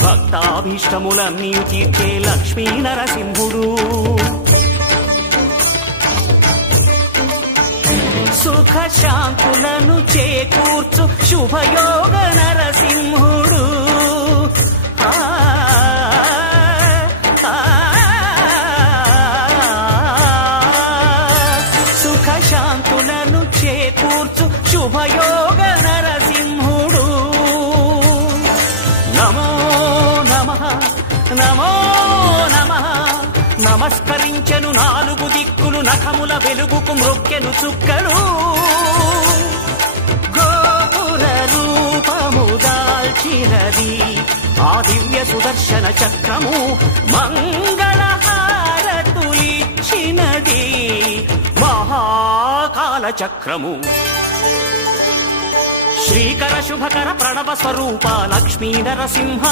భక్తాభీష్టములన్నీ తీర్చే లక్ష్మీ నరసింహుడు సుఖ శాంతులను చేకూర్చు శుభయోగ నరసింహుడు సుఖ శాంతులను చేకూర్చు శుభయోగ నరసింహుడు నమో నమః నమో నమః నమస్కరించెను నాలుగు దిక్కులు నఖముల వెలుగుకు మ్రొక్కెను చుక్కలు గోపుర రూపము దాల్చినది ఆ దివ్య సుదర్శన చక్రము మంగళహారతులిచ్చినది మహాకాల చక్రము శ్రీకర శుభకర ప్రణవ స్వరూప లక్ష్మీ నరసింహ